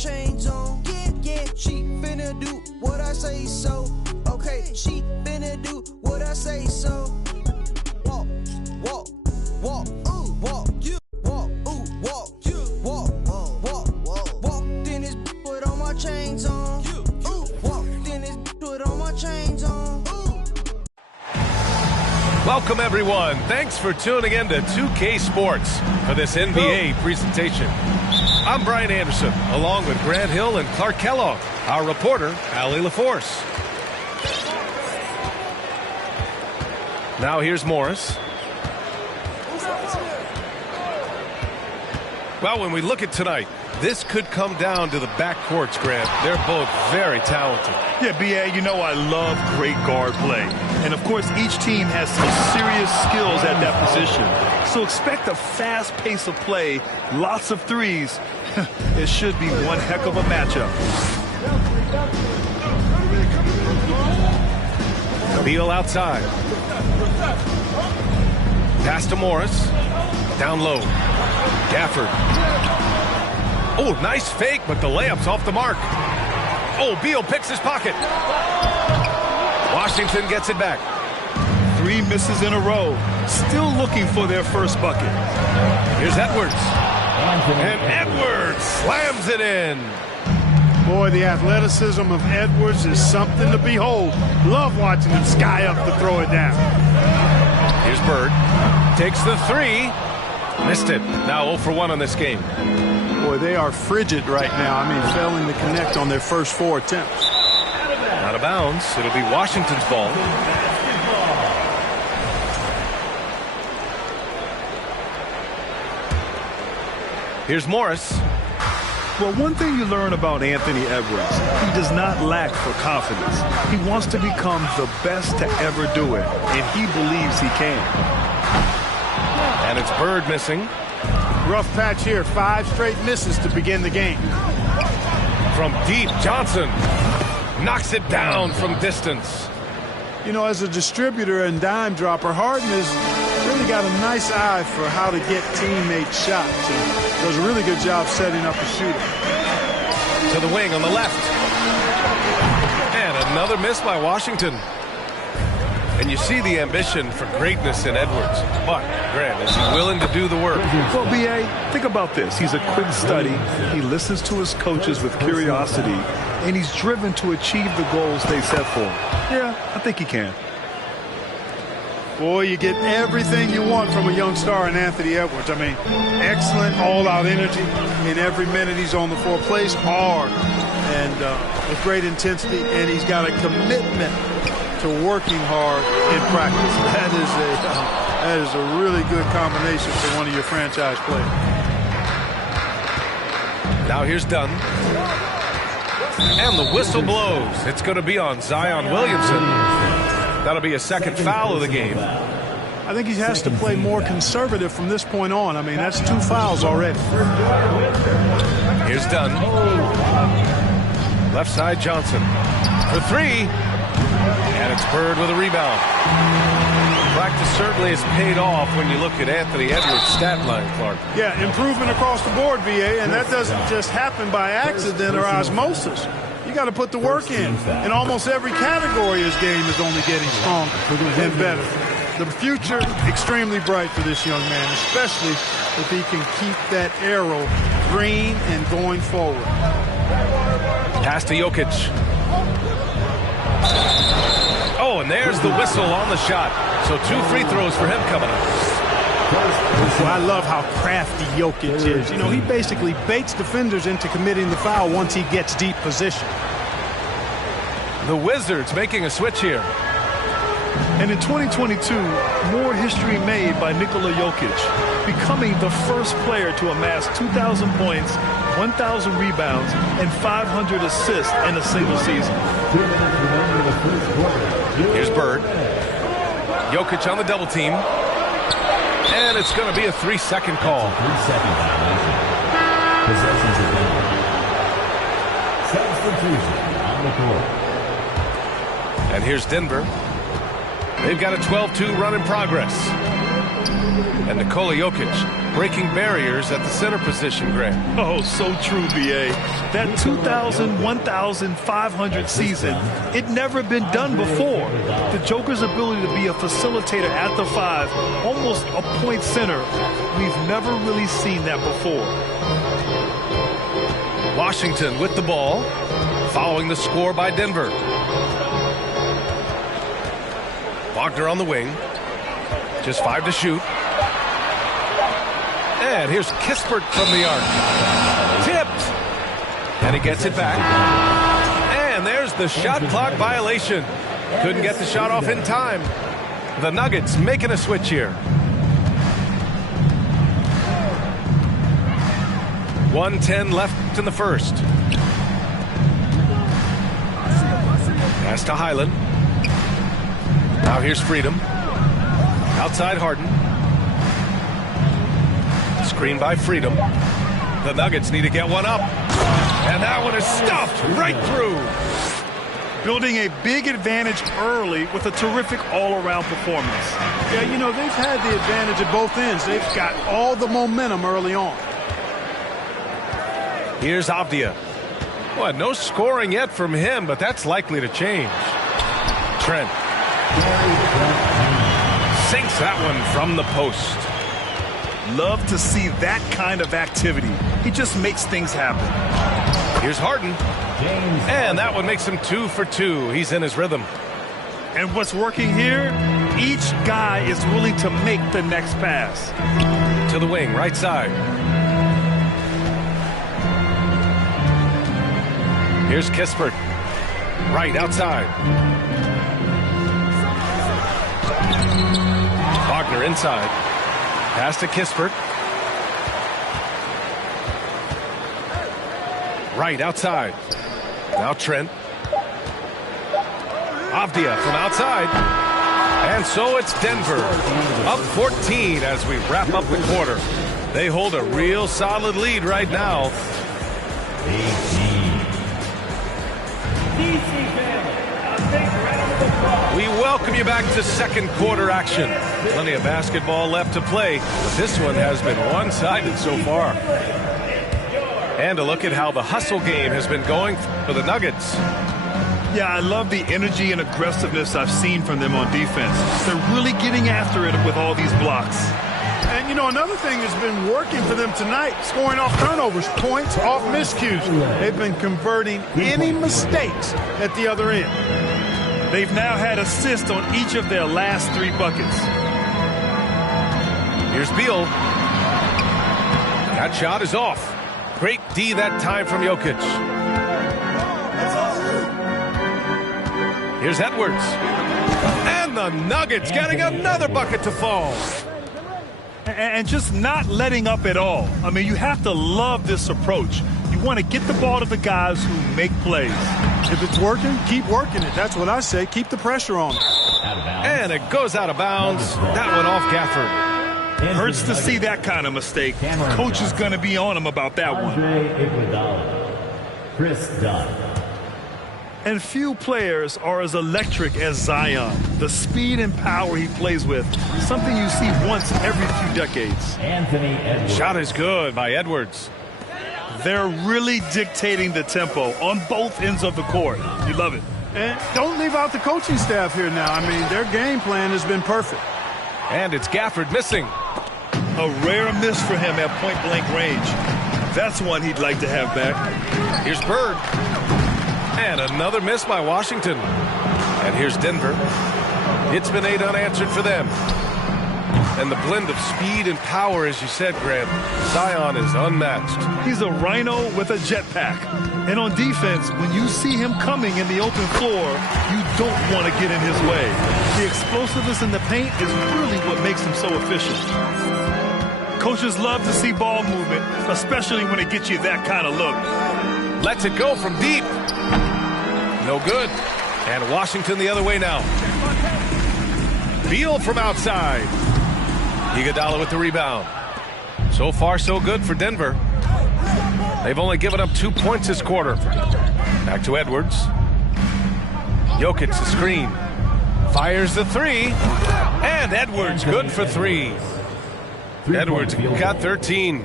chains on. Yeah, yeah, she finna do what I say so. Okay, she finna do what I say so. Walk, walk, walk, ooh, walk, you walk, ooh, walk, you walk, walk. Walked in this with all my chains on. Ooh, walked in this with all my chains on. Welcome, everyone. Thanks for tuning in to 2K Sports for this NBA presentation. I'm Brian Anderson, along with Grant Hill and Clark Kellogg, our reporter, Allie LaForce. Now here's Morris. Well, when we look at tonight, this could come down to the backcourts, Grant. They're both very talented. Yeah, B.A., you know I love great guard play. And, of course, each team has some serious skills at that position. So expect a fast pace of play, lots of threes. It should be one heck of a matchup. Beal outside. Pass to Morris. Down low. Gafford. Oh, nice fake, but the layup's off the mark. Oh, Beal picks his pocket. Washington gets it back. 3 misses in a row. Still looking for their first bucket. Here's Edwards. And Edwards slams it in. Boy, the athleticism of Edwards is something to behold. Love watching him sky up to throw it down. Here's Bird. Takes the 3. Missed it. Now 0 for 1 on this game. Boy, they are frigid right now. I mean, failing to connect on their first 4 attempts. Out of bounds. It'll be Washington's ball. Here's Morris. Well, one thing you learn about Anthony Edwards, he does not lack for confidence. He wants to become the best to ever do it, and he believes he can. And it's Bird missing. Rough patch here. 5 straight misses to begin the game. From deep, Johnson knocks it down from distance. You know, as a distributor and dime dropper, Harden has really got a nice eye for how to get teammate shots. And does a really good job setting up a shooter. To the wing on the left. And another miss by Washington. And you see the ambition for greatness in Edwards. But, Grant, is he willing to do the work? Well, B.A., think about this. He's a quick study. He listens to his coaches with curiosity. And he's driven to achieve the goals they set for him. Yeah, I think he can. Boy, you get everything you want from a young star in Anthony Edwards. I mean, excellent all-out energy in every minute he's on the floor. Plays hard and with great intensity. And he's got a commitment to working hard in practice. That is a really good combination for one of your franchise players. Now here's Dunn. And the whistle blows. It's going to be on Zion Williamson. That'll be a second foul of the game. I think he has to play more conservative from this point on. I mean, that's 2 fouls already. Here's Dunn. Left side, Johnson. For 3. And it's Bird with a rebound. Practice certainly has paid off when you look at Anthony Edwards' stat line, Clark. Yeah, improvement across the board, BA, and that doesn't just happen by accident or osmosis. You got to put the work in. In almost every category, his game is only getting stronger and better. The future, extremely bright for this young man, especially if he can keep that arrow green and going forward. Pass to Jokic. Oh, and there's the whistle on the shot. So 2 free throws for him coming up. Well, I love how crafty Jokic is. You know, he basically baits defenders into committing the foul once he gets deep position. The Wizards making a switch here. And in 2022, more history made by Nikola Jokic, becoming the first player to amass 2,000 points, 1,000 rebounds, and 500 assists in a single season. Here's Bird. Jokic on the double team. And it's going to be a 3-second call. 3-second violation. Possessions advantage. Substitution on the court. And here's Denver. They've got a 12-2 run in progress. And Nikola Jokic breaking barriers at the center position, Grant. Oh, so true, B.A. That 1,500 season, it never been done before. The Joker's ability to be a facilitator at the 5, almost a point center, we've never really seen that before. Washington with the ball, following the score by Denver. Wagner on the wing. Just 5 to shoot. And here's Kispert from the arc. Tipped. And he gets it back. And there's the shot clock violation. Couldn't get the shot off in time. The Nuggets making a switch here. 1:10 left in the first. Pass to Highland. Now here's Freedom. Outside Harden. Screen by Freedom. The Nuggets need to get one up. And that one is stuffed right through. Building a big advantage early with a terrific all-around performance. Yeah, you know, they've had the advantage at both ends. They've got all the momentum early on. Here's Avdia. Well, no scoring yet from him, but that's likely to change. Trent. Sinks that one from the post. Love to see that kind of activity. He just makes things happen. Here's Harden. And that one makes him 2 for 2. He's in his rhythm. And what's working here? Each guy is willing to make the next pass. To the wing, right side. Here's Kispert. Right outside. Wagner inside. Pass to Kispert. Right outside. Now Trent. Avdia from outside. And so it's Denver. Up 14 as we wrap up the quarter. They hold a real solid lead right now. We welcome you back to second quarter action. Plenty of basketball left to play, but this one has been one-sided so far. And a look at how the hustle game has been going for the Nuggets. Yeah, I love the energy and aggressiveness I've seen from them on defense. They're really getting after it with all these blocks. And, you know, another thing that's been working for them tonight, scoring off turnovers, points off miscues. They've been converting any mistakes at the other end. They've now had assists on each of their last 3 buckets. Here's Beal. That shot is off. Great D that time from Jokic. Here's Edwards. And the Nuggets getting another bucket to fall. And just not letting up at all. I mean, you have to love this approach. You want to get the ball to the guys who make plays. If it's working, keep working it. That's what I say. Keep the pressure on. And it goes out of bounds. That one off Gafford. Hurts to see that kind of mistake. Coach is going to be on him about that one. Chris Dunn. And few players are as electric as Zion. The speed and power he plays with, something you see once every few decades. Anthony Edwards. Shot is good by Edwards. They're really dictating the tempo on both ends of the court. You love it. And don't leave out the coaching staff here now. I mean, their game plan has been perfect. And it's Gafford missing. A rare miss for him at point-blank range. That's one he'd like to have back. Here's Bird. And another miss by Washington. And here's Denver. It's been 8 unanswered for them. And the blend of speed and power, as you said, Grant, Zion is unmatched. He's a rhino with a jetpack. And on defense, when you see him coming in the open floor, you don't want to get in his way. The explosiveness in the paint is really what makes him so efficient. Coaches love to see ball movement, especially when it gets you that kind of look. Lets it go from deep. No good. And Washington the other way now. Beal from outside. Iguodala with the rebound. So far, so good for Denver. They've only given up 2 points this quarter. Back to Edwards. Jokic the screen. Fires the 3. And Edwards good for 3. Edwards got 13.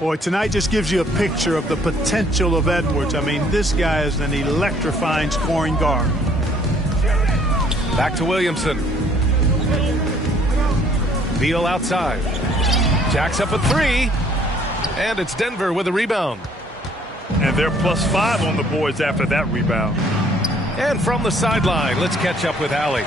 Boy, tonight just gives you a picture of the potential of Edwards. I mean, this guy is an electrifying scoring guard. Back to Williamson. Beal outside. Jacks up a 3. And it's Denver with a rebound. And they're +5 on the boards after that rebound. And from the sideline, let's catch up with Allie.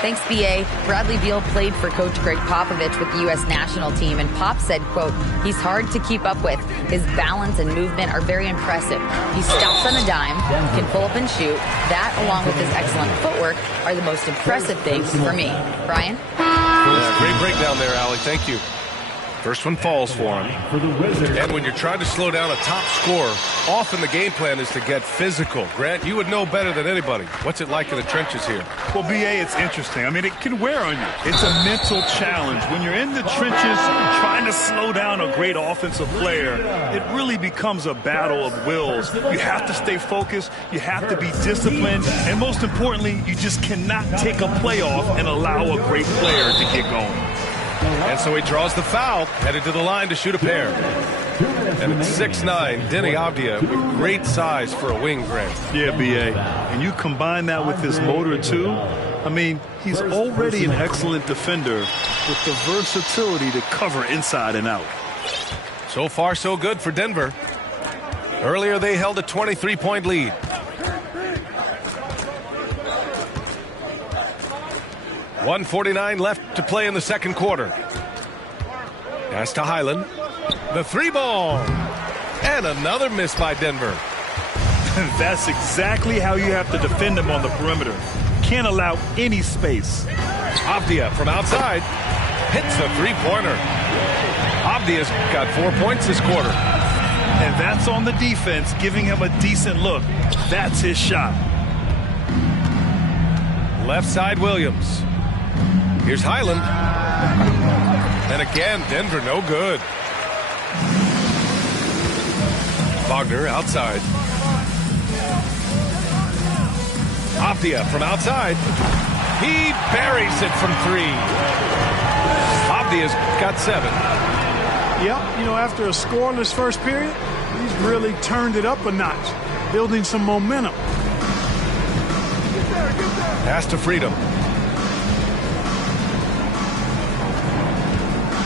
Thanks, B.A. Bradley Beal played for Coach Greg Popovich with the U.S. national team, and Pop said, quote, he's hard to keep up with. His balance and movement are very impressive. He stops on a dime, can pull up and shoot. That, along with his excellent footwork, are the most impressive things for me. Brian? Great breakdown there, Allie. Thank you. First one falls for him. And when you're trying to slow down a top scorer, often the game plan is to get physical. Grant, you would know better than anybody. What's it like in the trenches here? Well, B.A., it's interesting. I mean, it can wear on you. It's a mental challenge. When you're in the trenches trying to slow down a great offensive player, it really becomes a battle of wills. You have to stay focused. You have to be disciplined. And most importantly, you just cannot take a play off and allow a great player to get going. And so he draws the foul, headed to the line to shoot a pair. And it's 6'9", Denny Avdia with great size for a wing, Grant. Yeah, B.A. And you combine that with his motor, too. I mean, he's already an excellent defender with the versatility to cover inside and out. So far, so good for Denver. Earlier, they held a 23-point lead. .149 left to play in the second quarter. Pass to Highland. The 3-ball. And another miss by Denver. That's exactly how you have to defend him on the perimeter. Can't allow any space. Avdia from outside hits a 3-pointer. Avdia's got 4 points this quarter. And that's on the defense, giving him a decent look. That's his shot. Left side, Williams. Here's Highland. And again, Denver no good. Wagner outside. Avdia from outside. He buries it from 3. Avdia's got 7. Yep, you know, after a scoreless first period, he's really turned it up a notch, building some momentum. Pass to Freedom.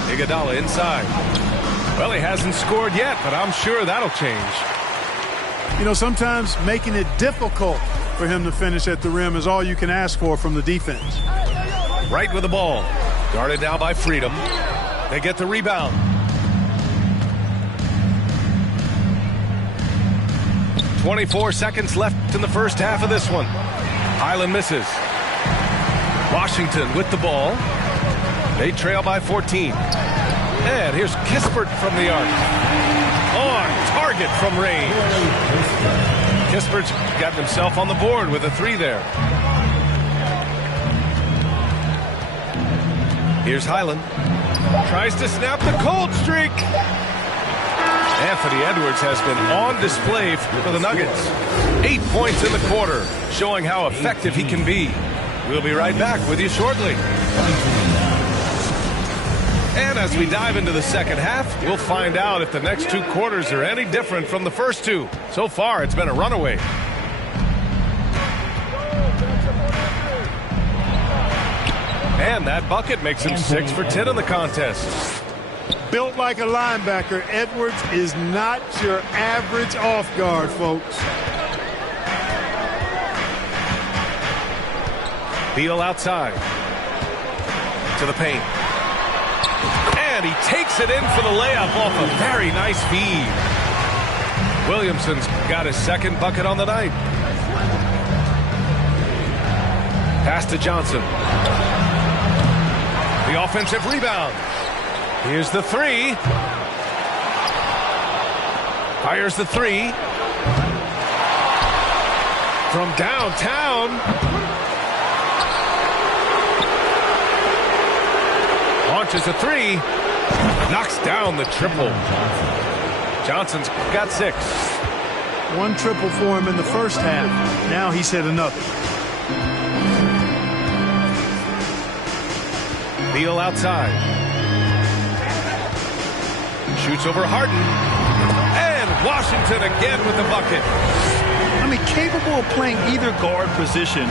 Iguodala inside. Well, he hasn't scored yet, but I'm sure that'll change. You know, sometimes making it difficult for him to finish at the rim is all you can ask for from the defense. Right with the ball. Guarded now by Freedom. They get the rebound. .24 seconds left in the first half of this one. Highland misses. Washington with the ball. They trail by 14. And here's Kispert from the arc. On target from range. Kispert's gotten himself on the board with a 3 there. Here's Highland. Tries to snap the cold streak. Anthony Edwards has been on display for the Nuggets. 8 points in the quarter, showing how effective he can be. We'll be right back with you shortly. And as we dive into the second half, we'll find out if the next 2 quarters are any different from the first 2. So far, it's been a runaway. And that bucket makes him 6 for 10 in the contest. Built like a linebacker, Edwards is not your average off guard, folks. Beal outside. To the paint. And he takes it in for the layup off a very nice feed. Williamson's got his second bucket on the night. Pass to Johnson. The offensive rebound. Here's the 3. Fires the 3. From downtown. Launches a 3. Knocks down the triple. Johnson's got 6. 1 triple for him in the first half. Now he's hit another. Beal outside. Shoots over Harden. And Washington again with the bucket. I mean, capable of playing either guard position,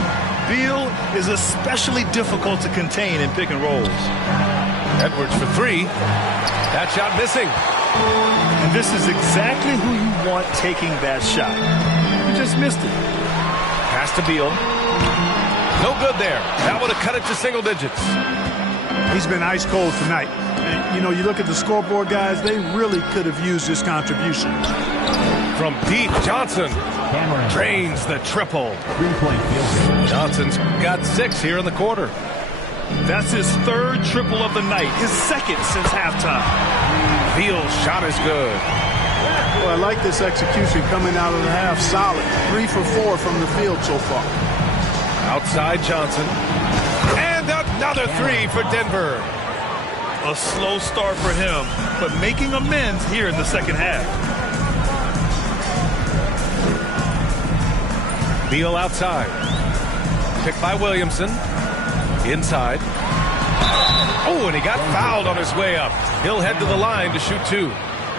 Beal is especially difficult to contain in pick and rolls. Edwards for three. That shot missing. And this is exactly who you want taking that shot. You just missed it. Pass to Beal. No good there. That would have cut it to single digits. He's been ice cold tonight. And, you know, you look at the scoreboard, guys, they really could have used this contribution. From deep, Johnson drains the triple. 3-point field goal. Johnson's got 6 here in the quarter. That's his third triple of the night, his second since halftime. Beal's shot is good. Well, I like this execution coming out of the half. Solid. 3 for 4 from the field so far. Outside Johnson. And another 3 for Denver. A slow start for him, but making amends here in the second half. Beal outside. Picked by Williamson. Inside. Oh, and he got fouled on his way up. He'll head to the line to shoot 2.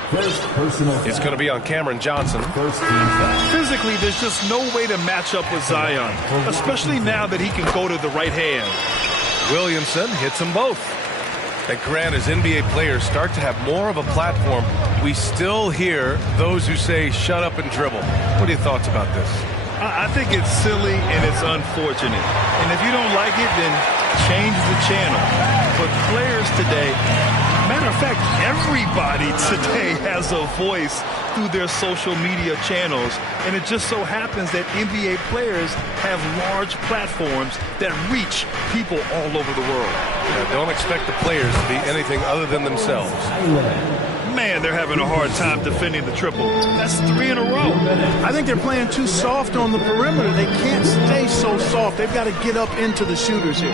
First personal foul. It's going to be on Cameron Johnson. First team foul. Physically, there's just no way to match up with Zion, especially now that he can go to the right hand. Williamson hits them both. And Grant, as NBA players start to have more of a platform, we still hear those who say, shut up and dribble. What are your thoughts about this? I think it's silly and it's unfortunate. And if you don't like it, then change the channel. But players today, matter of fact, everybody today has a voice through their social media channels. And it just so happens that NBA players have large platforms that reach people all over the world. Yeah, don't expect the players to be anything other than themselves. Man, they're having a hard time defending the triple. That's 3 in a row. I think they're playing too soft on the perimeter. They can't stay so soft. They've got to get up into the shooters here.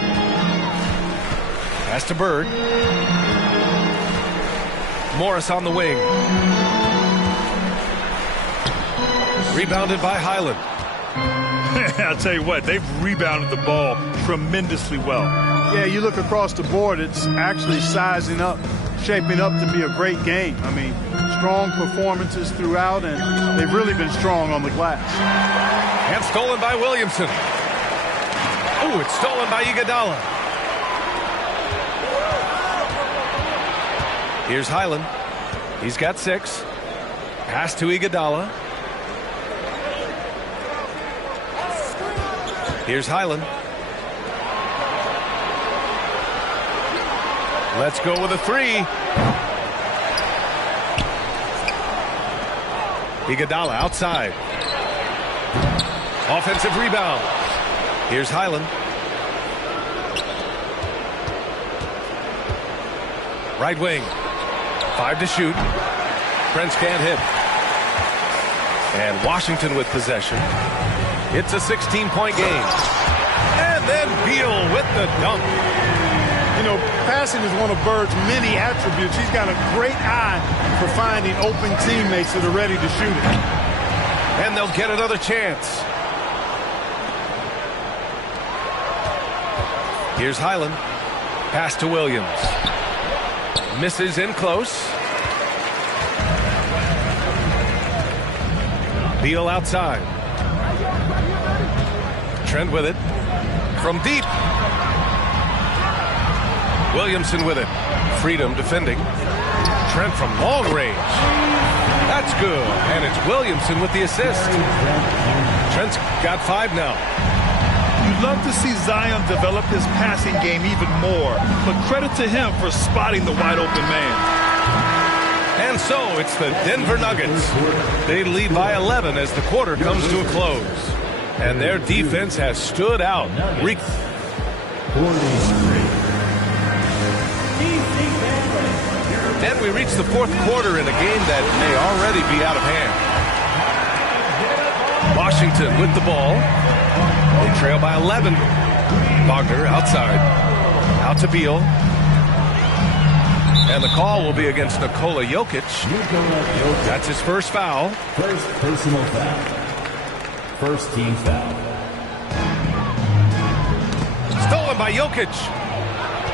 Pass to Bird. Morris on the wing. Rebounded by Highland. I'll tell you what, they've rebounded the ball tremendously well. Yeah, you look across the board, it's actually sizing up, shaping up to be a great game. I mean, strong performances throughout, and they've really been strong on the glass. And stolen by Williamson. Oh, it's stolen by Iguodala. Here's Highland. He's got 6. Pass to Iguodala. Here's Highland. Let's go with a 3. Iguodala outside. Offensive rebound. Here's Highland. Right wing. 5 to shoot. Prince can't hit. And Washington with possession. It's a 16-point game. And then Beal with the dunk. You know, passing is one of Bird's many attributes. He's got a great eye for finding open teammates that are ready to shoot it. And they'll get another chance. Here's Highland. Pass to Williams. Misses in close. Beal outside. Trent with it. From deep. Williamson with it. Freedom defending. Trent from long range. That's good. And it's Williamson with the assist. Trent's got 5 now. You'd love to see Zion develop his passing game even more, but credit to him for spotting the wide open man. And so it's the Denver Nuggets. They lead by 11 as the quarter comes to a close. And their defense has stood out. And we reach the 4th quarter in a game that may already be out of hand. Washington with the ball. They trail by 11. Wagner outside. Out to Beal. And the call will be against Nikola Jokic. That's his first foul. First personal foul. First team foul. Stolen by Jokic.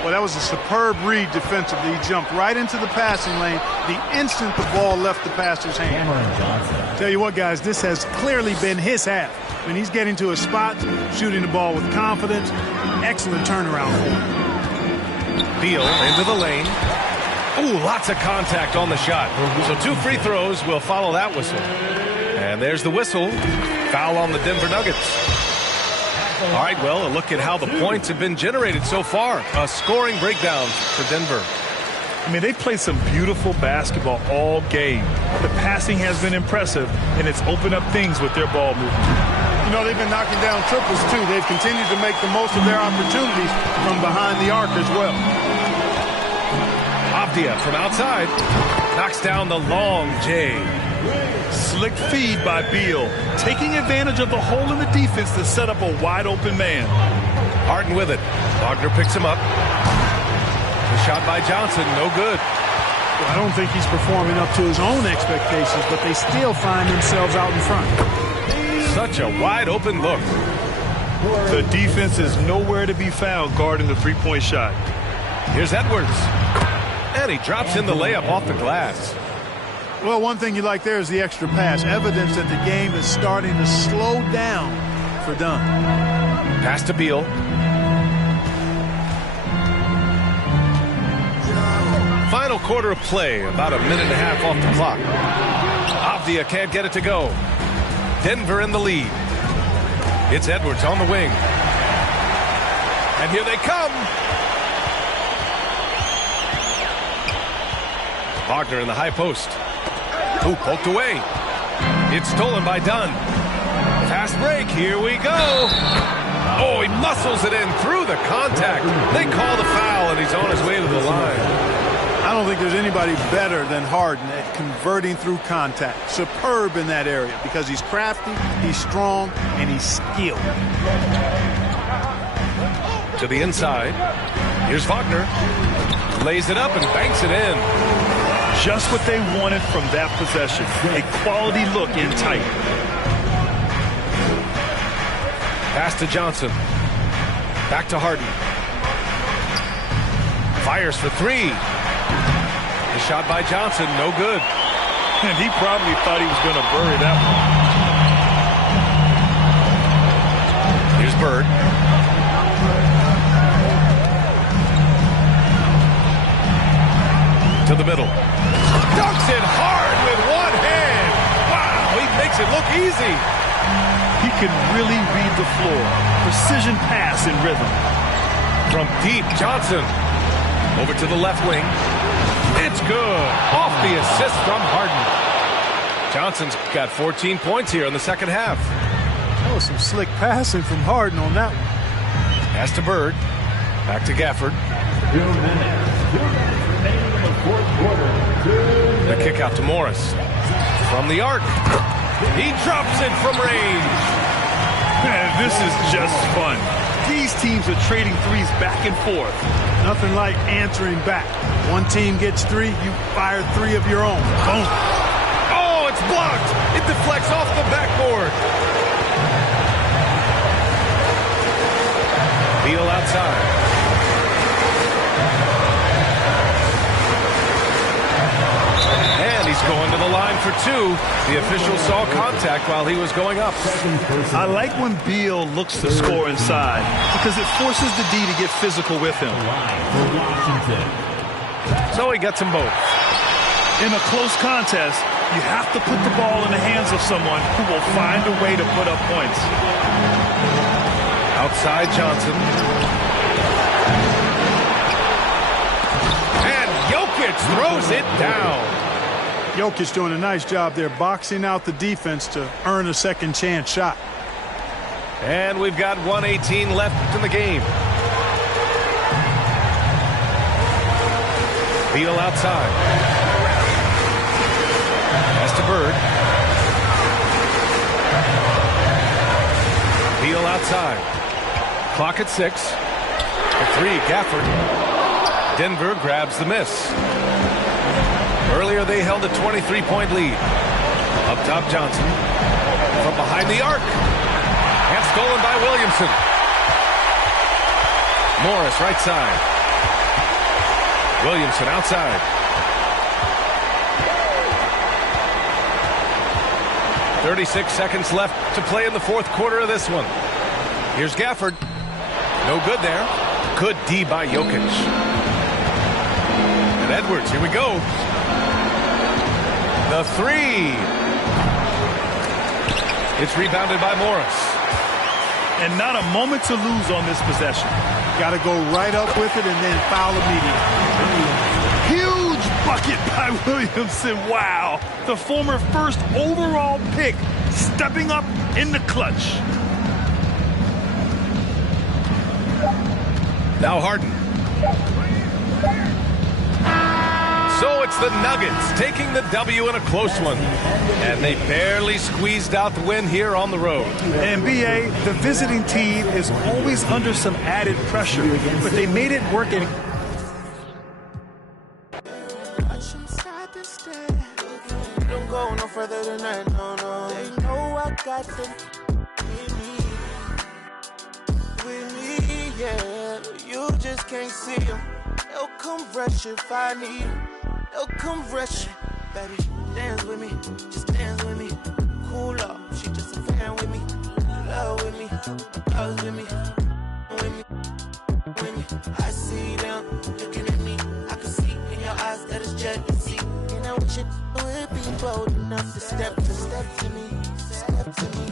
Well, that was a superb read defensively. He jumped right into the passing lane the instant the ball left the passer's hand. Tell you what, guys, this has clearly been his half. When he's getting to his spot, shooting the ball with confidence, excellent turnaround for him. Beal into the lane. Ooh, lots of contact on the shot. So 2 free throws will follow that whistle. And there's the whistle. Foul on the Denver Nuggets. All right, well, a look at how the points have been generated so far. A scoring breakdown for Denver. I mean, they played some beautiful basketball all game. The passing has been impressive, and it's opened up things with their ball movement. You know, they've been knocking down triples, too. They've continued to make the most of their opportunities from behind the arc as well. Avdia from outside knocks down the long J. Slick feed by Beal, taking advantage of the hole in the defense to set up a wide-open man. Harden with it. Wagner picks him up. The shot by Johnson, no good. Well, I don't think he's performing up to his own expectations, but they still find themselves out in front. Such a wide-open look. The defense is nowhere to be found guarding the three-point shot. Here's Edwards. And he drops in the layup off the glass. Well, one thing you like there is the extra pass. Evidence that the game is starting to slow down for Dunn. Pass to Beal. Final quarter of play, about a minute and a half off the clock. Avdia can't get it to go. Denver in the lead. It's Edwards on the wing. And here they come. Wagner in the high post. Ooh, poked away. It's stolen by Dunn. Fast break. Here we go. Oh, he muscles it in through the contact. They call the foul, and he's on his way to the line. I don't think there's anybody better than Harden at converting through contact. Superb in that area because he's crafty, he's strong, and he's skilled. To the inside. Here's Wagner. Lays it up and banks it in. Just what they wanted from that possession. A quality look in tight. Pass to Johnson. Back to Harden. Fires for 3. The shot by Johnson, no good. And he probably thought he was going to bury that one. Here's Bird. To the middle. Dunks it hard with one hand. Wow, he makes it look easy. He can really read the floor. Precision pass in rhythm. From deep, Johnson. Over to the left wing. It's good. Off the assist from Harden. Johnson's got 14 points here in the second half. That was some slick passing from Harden on that one. Pass to Bird. Back to Gafford. 2 minutes. 2 minutes remaining in the fourth quarter. 2 minutes. The kick out to Morris. From the arc. He drops it from range. Man, this is just fun. These teams are trading threes back and forth. Nothing like answering back. One team gets 3, you fire 3 of your own. Boom. Oh, it's blocked. It deflects off the backboard. Beal outside. And he's going to the line for 2. The official saw contact while he was going up. I like when Beal looks to score inside because it forces the D to get physical with him. So he gets them both. In a close contest, you have to put the ball in the hands of someone who will find a way to put up points. Outside Johnson. And Jokic throws it down. Jokic doing a nice job there, boxing out the defense to earn a second chance shot. And we've got 1:18 left in the game. Beal outside. Pass to Bird. Beal outside. Clock at 6. For 3, Gafford. Denver grabs the miss. Earlier they held a 23-point lead. Up top Johnson. From behind the arc. And stolen by Williamson. Morris right side. Williamson outside. 36 seconds left to play in the fourth quarter of this one. Here's Gafford. No good there. Good D by Jokic. And Edwards, here we go. The three. It's rebounded by Morris. And not a moment to lose on this possession. Got to go right up with it and then foul immediately. Huge bucket by Williamson. Wow. The former first overall pick stepping up in the clutch. Now Harden. So it's the Nuggets taking the W in a close one. And they barely squeezed out the win here on the road. And B.A., the visiting team is always under some added pressure, but they made it work in. Don't go no further than that, no. They know I got them with me, yeah. You just can't see them. They'll come rush if I need them. They'll come rush, baby. Dance with me, just dance with me. Cool up, she just a fan with me. Love with me, loves with me, with me, with me. I see them looking at me. I can see in your eyes that it's jealousy. And I wish it would be bold enough to step to me, step to me.